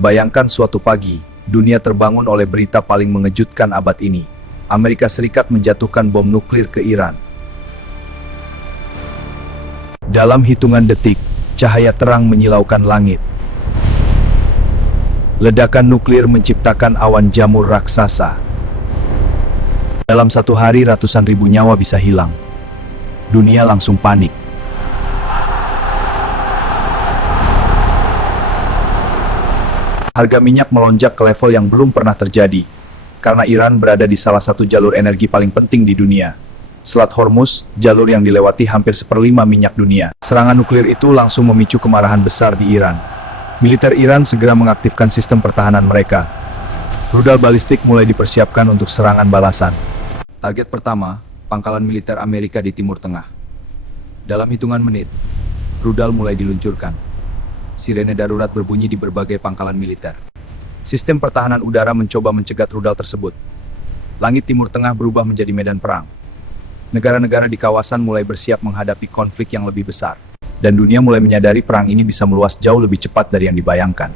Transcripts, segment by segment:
Bayangkan suatu pagi, dunia terbangun oleh berita paling mengejutkan abad ini. Amerika Serikat menjatuhkan bom nuklir ke Iran. Dalam hitungan detik, cahaya terang menyilaukan langit. Ledakan nuklir menciptakan awan jamur raksasa. Dalam satu hari ratusan ribu nyawa bisa hilang. Dunia langsung panik. Harga minyak melonjak ke level yang belum pernah terjadi, karena Iran berada di salah satu jalur energi paling penting di dunia. Selat Hormuz, jalur yang dilewati hampir seperlima minyak dunia. Serangan nuklir itu langsung memicu kemarahan besar di Iran. Militer Iran segera mengaktifkan sistem pertahanan mereka. Rudal balistik mulai dipersiapkan untuk serangan balasan. Target pertama, pangkalan militer Amerika di Timur Tengah. Dalam hitungan menit, rudal mulai diluncurkan. Sirene darurat berbunyi di berbagai pangkalan militer. Sistem pertahanan udara mencoba mencegat rudal tersebut. Langit Timur Tengah berubah menjadi medan perang. Negara-negara di kawasan mulai bersiap menghadapi konflik yang lebih besar. Dan dunia mulai menyadari perang ini bisa meluas jauh lebih cepat dari yang dibayangkan.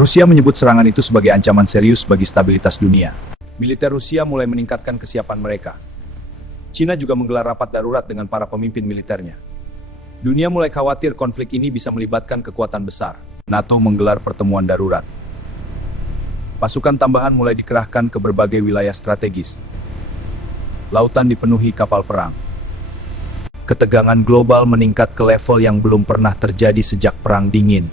Rusia menyebut serangan itu sebagai ancaman serius bagi stabilitas dunia. Militer Rusia mulai meningkatkan kesiapan mereka. Cina juga menggelar rapat darurat dengan para pemimpin militernya. Dunia mulai khawatir konflik ini bisa melibatkan kekuatan besar. NATO menggelar pertemuan darurat. Pasukan tambahan mulai dikerahkan ke berbagai wilayah strategis. Lautan dipenuhi kapal perang. Ketegangan global meningkat ke level yang belum pernah terjadi sejak Perang Dingin.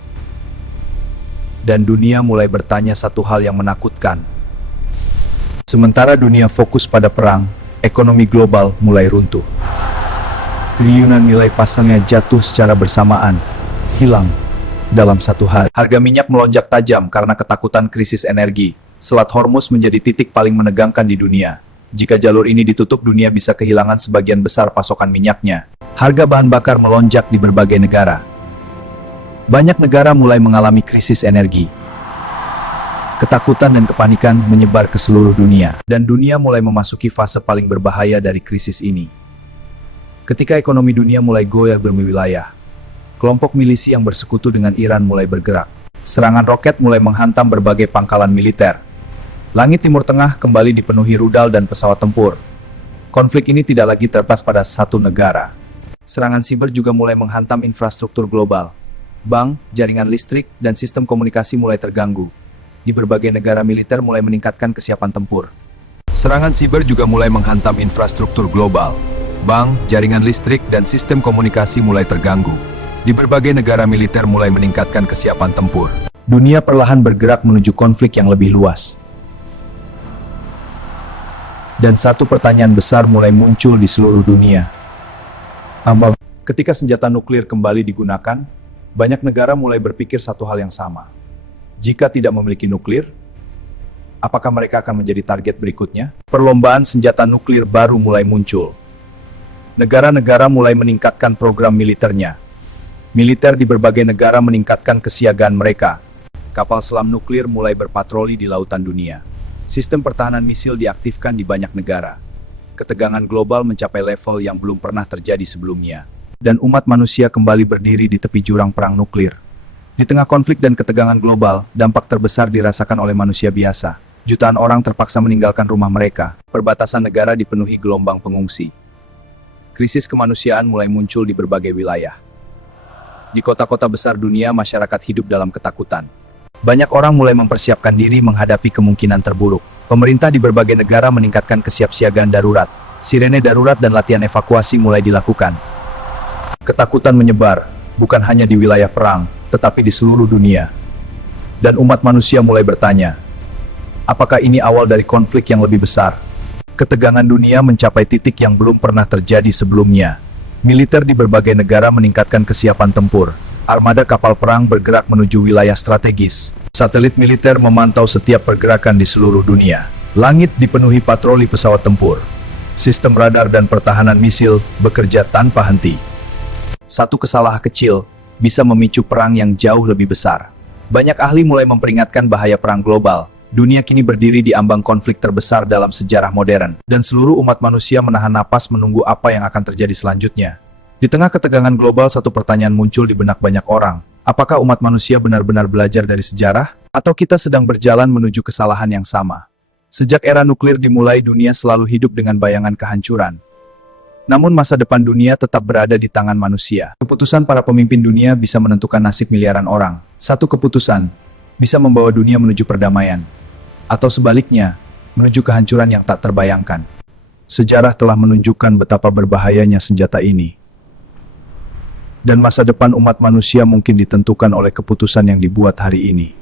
Dan dunia mulai bertanya satu hal yang menakutkan. Sementara dunia fokus pada perang, ekonomi global mulai runtuh. Triliunan nilai pasarnya jatuh secara bersamaan, hilang dalam satu hari. Harga minyak melonjak tajam karena ketakutan krisis energi. Selat Hormuz menjadi titik paling menegangkan di dunia. Jika jalur ini ditutup, dunia bisa kehilangan sebagian besar pasokan minyaknya. Harga bahan bakar melonjak di berbagai negara. Banyak negara mulai mengalami krisis energi. Ketakutan dan kepanikan menyebar ke seluruh dunia. Dan dunia mulai memasuki fase paling berbahaya dari krisis ini. Ketika ekonomi dunia mulai goyah berwilayah, kelompok milisi yang bersekutu dengan Iran mulai bergerak. Serangan roket mulai menghantam berbagai pangkalan militer. Langit Timur Tengah kembali dipenuhi rudal dan pesawat tempur. Konflik ini tidak lagi terbatas pada satu negara. Serangan siber juga mulai menghantam infrastruktur global. Bank, jaringan listrik, dan sistem komunikasi mulai terganggu. Di berbagai negara militer mulai meningkatkan kesiapan tempur. Serangan siber juga mulai menghantam infrastruktur global. Bank, jaringan listrik, dan sistem komunikasi mulai terganggu. Di berbagai negara militer mulai meningkatkan kesiapan tempur. Dunia perlahan bergerak menuju konflik yang lebih luas. Dan satu pertanyaan besar mulai muncul di seluruh dunia. Ketika senjata nuklir kembali digunakan, banyak negara mulai berpikir satu hal yang sama. Jika tidak memiliki nuklir, apakah mereka akan menjadi target berikutnya? Perlombaan senjata nuklir baru mulai muncul. Negara-negara mulai meningkatkan program militernya. Militer di berbagai negara meningkatkan kesiagaan mereka. Kapal selam nuklir mulai berpatroli di lautan dunia. Sistem pertahanan misil diaktifkan di banyak negara. Ketegangan global mencapai level yang belum pernah terjadi sebelumnya. Dan umat manusia kembali berdiri di tepi jurang perang nuklir. Di tengah konflik dan ketegangan global, dampak terbesar dirasakan oleh manusia biasa. Jutaan orang terpaksa meninggalkan rumah mereka. Perbatasan negara dipenuhi gelombang pengungsi. Krisis kemanusiaan mulai muncul di berbagai wilayah. Di kota-kota besar dunia, masyarakat hidup dalam ketakutan. Banyak orang mulai mempersiapkan diri menghadapi kemungkinan terburuk. Pemerintah di berbagai negara meningkatkan kesiapsiagaan darurat. Sirene darurat dan latihan evakuasi mulai dilakukan. Ketakutan menyebar, bukan hanya di wilayah perang, tetapi di seluruh dunia. Dan umat manusia mulai bertanya, apakah ini awal dari konflik yang lebih besar? Ketegangan dunia mencapai titik yang belum pernah terjadi sebelumnya. Militer di berbagai negara meningkatkan kesiapan tempur. Armada kapal perang bergerak menuju wilayah strategis. Satelit militer memantau setiap pergerakan di seluruh dunia. Langit dipenuhi patroli pesawat tempur. Sistem radar dan pertahanan misil bekerja tanpa henti. Satu kesalahan kecil bisa memicu perang yang jauh lebih besar. Banyak ahli mulai memperingatkan bahaya perang global. Dunia kini berdiri di ambang konflik terbesar dalam sejarah modern, dan seluruh umat manusia menahan napas menunggu apa yang akan terjadi selanjutnya. Di tengah ketegangan global, satu pertanyaan muncul di benak banyak orang. Apakah umat manusia benar-benar belajar dari sejarah? Atau kita sedang berjalan menuju kesalahan yang sama? Sejak era nuklir dimulai, dunia selalu hidup dengan bayangan kehancuran. Namun masa depan dunia tetap berada di tangan manusia. Keputusan para pemimpin dunia bisa menentukan nasib miliaran orang. Satu keputusan bisa membawa dunia menuju perdamaian. Atau sebaliknya, menuju kehancuran yang tak terbayangkan. Sejarah telah menunjukkan betapa berbahayanya senjata ini. Dan masa depan umat manusia mungkin ditentukan oleh keputusan yang dibuat hari ini.